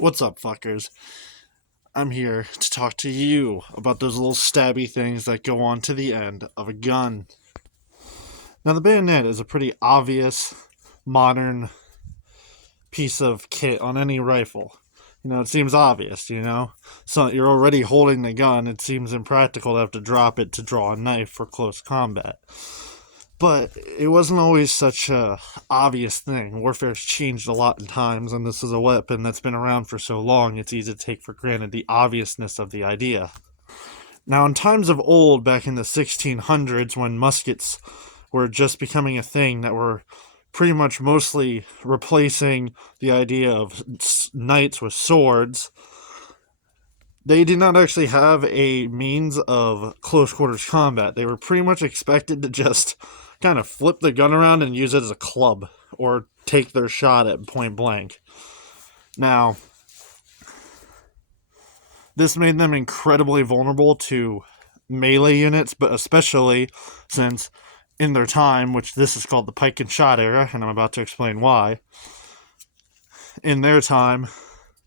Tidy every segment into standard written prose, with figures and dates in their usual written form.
What's up, fuckers? I'm here to talk to you about those little stabby things that go on to the end of a gun. Now, the bayonet is a pretty obvious, modern piece of kit on any rifle. It seems obvious, So you're already holding the gun, it seems impractical to have to drop it to draw a knife for close combat. But it wasn't always such a obvious thing. Warfare's changed a lot in times, and this is a weapon that's been around for so long, it's easy to take for granted the obviousness of the idea. Now, in times of old, back in the 1600s, when muskets were just becoming a thing that were pretty much mostly replacing the idea of knights with swords, they did not actually have a means of close quarters combat. They were pretty much expected to just kind of flip the gun around and use it as a club or take their shot at point blank. Now, this made them incredibly vulnerable to melee units, but especially since in their time, which this is called the pike and shot era, and I'm about to explain why, in their time,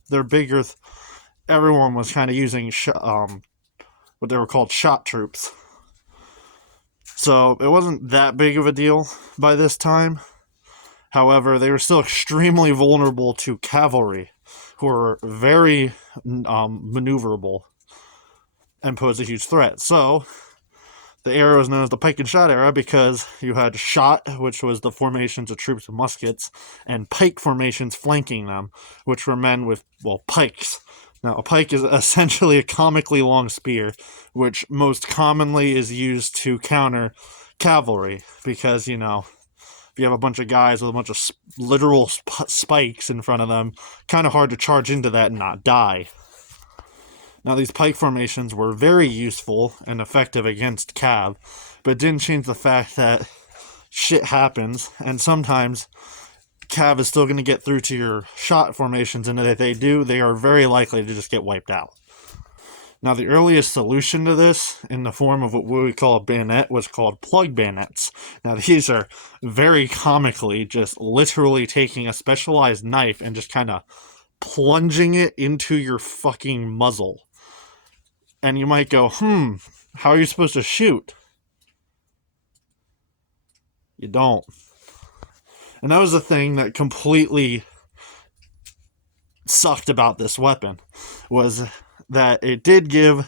their bigger, everyone was kind of using what they were called shot troops. So it wasn't that big of a deal by this time. However, they were still extremely vulnerable to cavalry, who were very maneuverable and posed a huge threat. So the era was known as the pike and shot era because you had shot, which was the formations of troops with muskets, and pike formations flanking them, which were men with, pikes. Now, a pike is essentially a comically long spear, which most commonly is used to counter cavalry, because, if you have a bunch of guys with a bunch of literal spikes in front of them, kind of hard to charge into that and not die. Now, these pike formations were very useful and effective against cav, but it didn't change the fact that shit happens, and sometimes cav is still going to get through to your shot formations, and if they do, they are very likely to just get wiped out. Now, the earliest solution to this, in the form of what we would call a bayonet, was called plug bayonets. Now, these are very comically just literally taking a specialized knife and just kind of plunging it into your fucking muzzle. And you might go, how are you supposed to shoot? You don't. And that was the thing that completely sucked about this weapon, was that it did give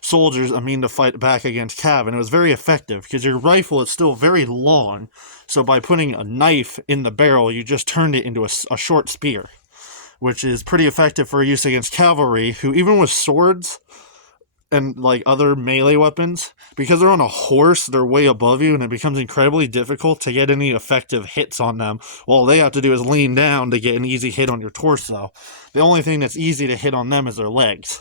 soldiers a mean to fight back against cav, and it was very effective, because your rifle is still very long, so by putting a knife in the barrel, you just turned it into a short spear, which is pretty effective for use against cavalry, who even with swords and other melee weapons, because they're on a horse, they're way above you, and it becomes incredibly difficult to get any effective hits on them. All they have to do is lean down to get an easy hit on your torso. The only thing that's easy to hit on them is their legs.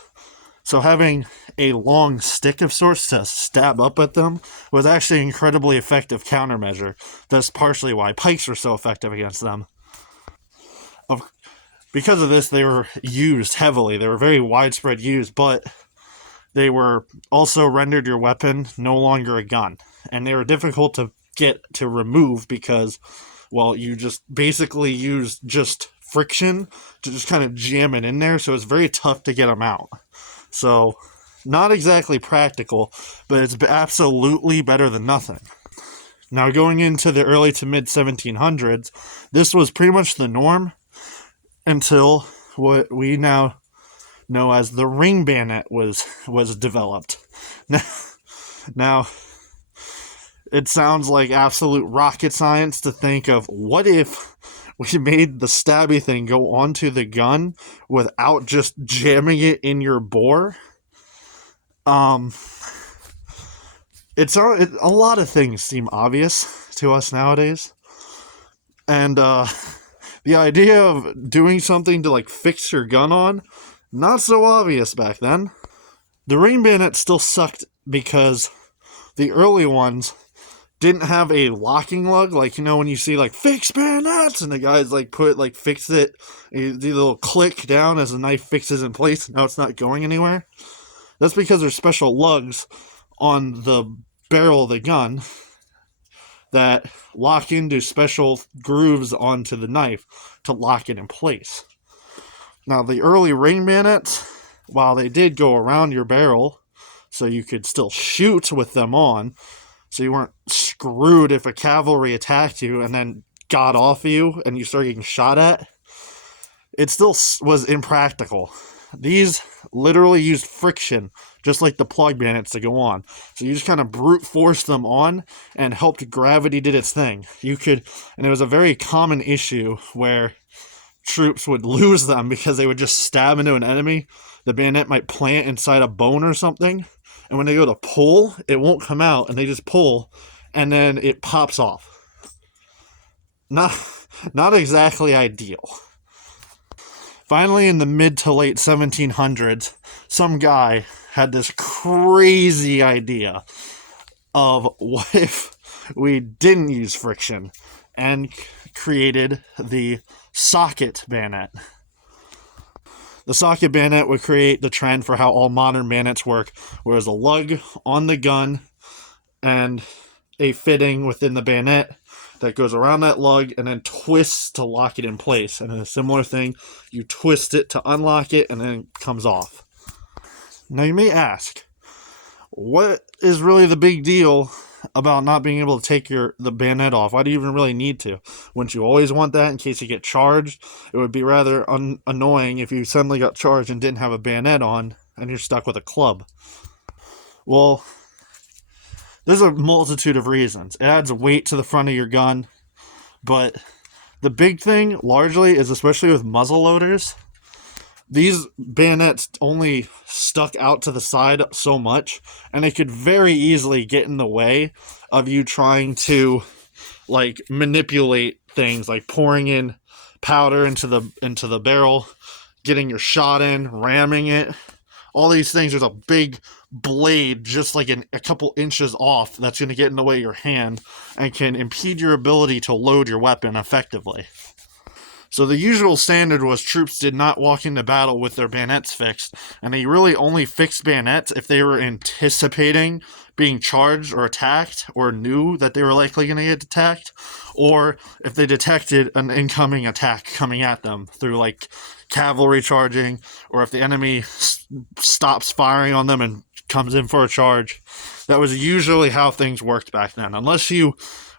So having a long stick of sorts to stab up at them was actually an incredibly effective countermeasure. That's partially why pikes were so effective against them. Because of this, they were used heavily. They were very widespread used, but they were also rendered your weapon no longer a gun. And they were difficult to get to remove because, you just basically used just friction to just kind of jam it in there, so it's very tough to get them out. So, not exactly practical, but it's absolutely better than nothing. Now, going into the early to mid 1700s, this was pretty much the norm until what we now know as the ring bayonet was developed. Now, it sounds like absolute rocket science to think of, what if we made the stabby thing go onto the gun without just jamming it in your bore? It's a lot of things seem obvious to us nowadays, and the idea of doing something to fix your gun on, not so obvious back then. The ring bayonet still sucked because the early ones didn't have a locking lug, when you see fix bayonets and the guys fix it, you do a little click down as the knife fixes in place. Now it's not going anywhere. That's because there's special lugs on the barrel of the gun that lock into special grooves onto the knife to lock it in place. Now, the early ring bayonets, while they did go around your barrel, so you could still shoot with them on, so you weren't screwed if a cavalry attacked you and then got off you and you started getting shot at, it still was impractical. These literally used friction, just like the plug bayonets, to go on. So you just kind of brute forced them on and helped gravity did its thing. You could, and it was a very common issue where troops would lose them because they would just stab into an enemy. The bayonet might plant inside a bone or something, and when they go to pull, it won't come out, and they just pull, and then it pops off. Not exactly ideal. Finally, in the mid to late 1700s, some guy had this crazy idea of what if we didn't use friction, and created the socket bayonet. The socket bayonet would create the trend for how all modern bayonets work, where there's a lug on the gun and a fitting within the bayonet that goes around that lug and then twists to lock it in place. And in a similar thing, you twist it to unlock it and then it comes off. Now you may ask, what is really the big deal about not being able to take the bayonet off? Why do you even really need to? Wouldn't you always want that in case you get charged? It would be rather annoying if you suddenly got charged and didn't have a bayonet on and you're stuck with a club. Well, there's a multitude of reasons. It adds weight to the front of your gun, but the big thing largely is, especially with muzzle loaders, these bayonets only stuck out to the side so much, and they could very easily get in the way of you trying to like manipulate things, like pouring in powder into the barrel, getting your shot in, ramming it. All these things, there's a big blade just like a couple inches off that's going to get in the way of your hand and can impede your ability to load your weapon effectively. So the usual standard was troops did not walk into battle with their bayonets fixed, and they really only fixed bayonets if they were anticipating being charged or attacked, or knew that they were likely going to get attacked, or if they detected an incoming attack coming at them through like cavalry charging, or if the enemy stops firing on them and comes in for a charge. That was usually how things worked back then. Unless you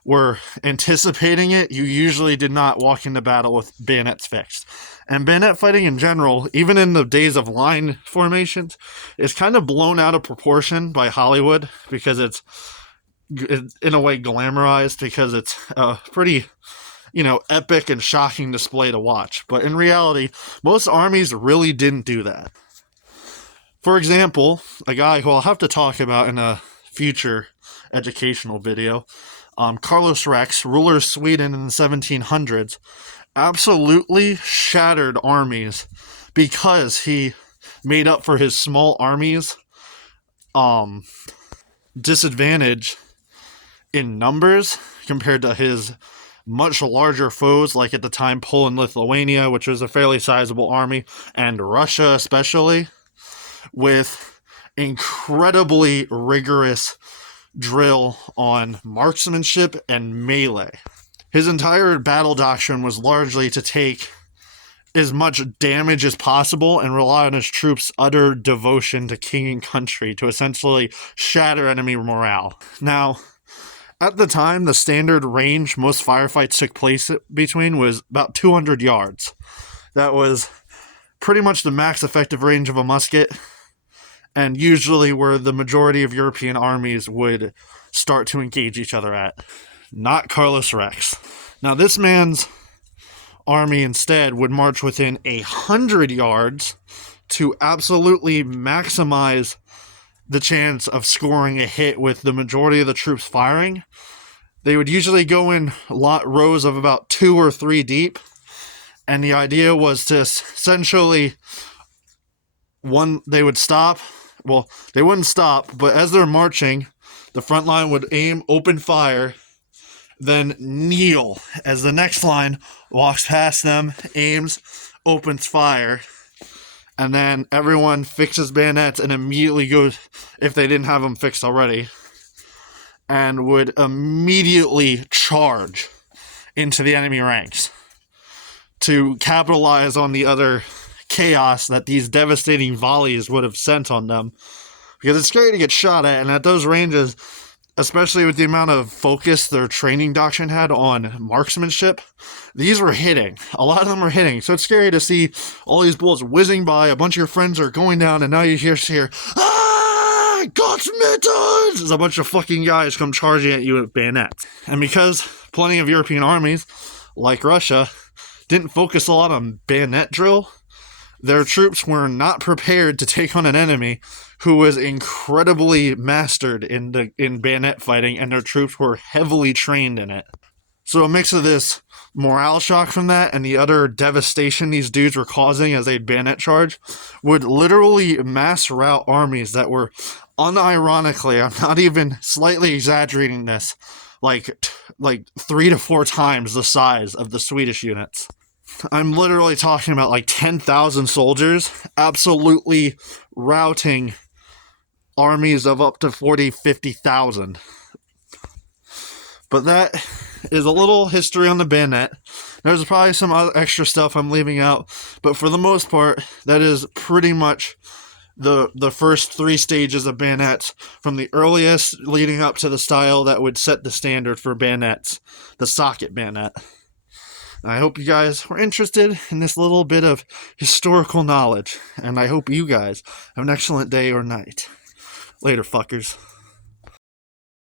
were anticipating it, you usually did not walk into battle with bayonets fixed. And bayonet fighting in general, even in the days of line formations, is kind of blown out of proportion by Hollywood because it's in a way glamorized, because it's a pretty, epic and shocking display to watch. But in reality, most armies really didn't do that. For example, a guy who I'll have to talk about in a future educational video, Carlos Rex, ruler of Sweden in the 1700s, absolutely shattered armies because he made up for his small armies' disadvantage in numbers compared to his much larger foes, like at the time Poland, Lithuania, which was a fairly sizable army, and Russia especially, with incredibly rigorous drill on marksmanship and melee. His entire battle doctrine was largely to take as much damage as possible and rely on his troops' utter devotion to king and country to essentially shatter enemy morale. Now, at the time, the standard range most firefights took place between was about 200 yards. That was pretty much the max effective range of a musket, and usually where the majority of European armies would start to engage each other at. Not Carlos Rex. Now, this man's army instead would march within 100 yards to absolutely maximize the chance of scoring a hit with the majority of the troops firing. They would usually go in rows of about 2 or 3 deep, and the idea was to essentially, they would stop. Well, they wouldn't stop, but as they're marching, the front line would aim, open fire, then kneel as the next line walks past them, aims, opens fire, and then everyone fixes bayonets and immediately goes, if they didn't have them fixed already, and would immediately charge into the enemy ranks to capitalize on the other chaos that these devastating volleys would have sent on them. Because it's scary to get shot at, and at those ranges, especially with the amount of focus their training doctrine had on marksmanship, these were hitting. A lot of them were hitting. So it's scary to see all these bullets whizzing by, a bunch of your friends are going down, and now you hear, ah, got mittens! As a bunch of fucking guys come charging at you with bayonets. And because plenty of European armies, like Russia, didn't focus a lot on bayonet drill, their troops were not prepared to take on an enemy who was incredibly mastered in bayonet fighting, and their troops were heavily trained in it. So a mix of this morale shock from that and the utter devastation these dudes were causing as they bayonet charge would literally mass rout armies that were, unironically, I'm not even slightly exaggerating this, like 3 to 4 times the size of the Swedish units. I'm literally talking about like 10,000 soldiers absolutely routing armies of up to 50,000. But that is a little history on the bayonet. There's probably some other extra stuff I'm leaving out, but for the most part, that is pretty much the first 3 stages of bayonets, from the earliest leading up to the style that would set the standard for bayonets, the socket bayonet. I hope you guys were interested in this little bit of historical knowledge, and I hope you guys have an excellent day or night. Later, fuckers.